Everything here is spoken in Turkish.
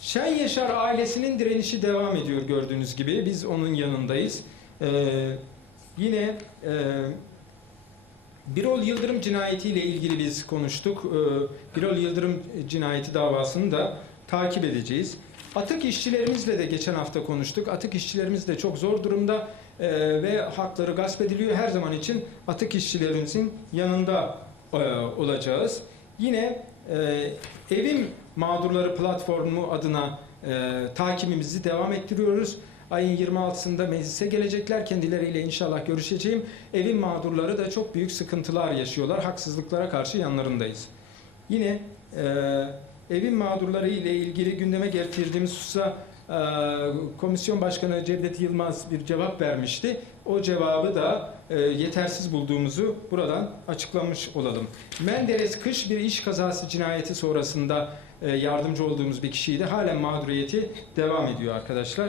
Şen Yaşar ailesinin direnişi devam ediyor gördüğünüz gibi. Biz onun yanındayız. Ee, yine e, Birol Yıldırım cinayetiyle ilgili biz konuştuk. Ee, Birol Yıldırım cinayeti davasını da takip edeceğiz. Atık işçilerimizle de geçen hafta konuştuk. Atık işçilerimiz de çok zor durumda e, ve hakları gasp ediliyor. Her zaman için atık işçilerimizin yanında e, olacağız. Yine e, Evim Mağdurları Platformu adına e, takibimizi devam ettiriyoruz. Ayın 26'sında meclise gelecekler. Kendileriyle inşallah görüşeceğim. Evin mağdurları da çok büyük sıkıntılar yaşıyorlar. Haksızlıklara karşı yanlarındayız. Yine e, evin mağdurları ile ilgili gündeme getirdiğimiz hususa Komisyon Başkanı Cevdet Yılmaz bir cevap vermişti. O cevabı da e, yetersiz bulduğumuzu buradan açıklamış olalım. Menderes Kış bir iş kazası cinayeti sonrasında e, yardımcı olduğumuz bir kişiydi. Halen mağduriyeti devam ediyor arkadaşlar.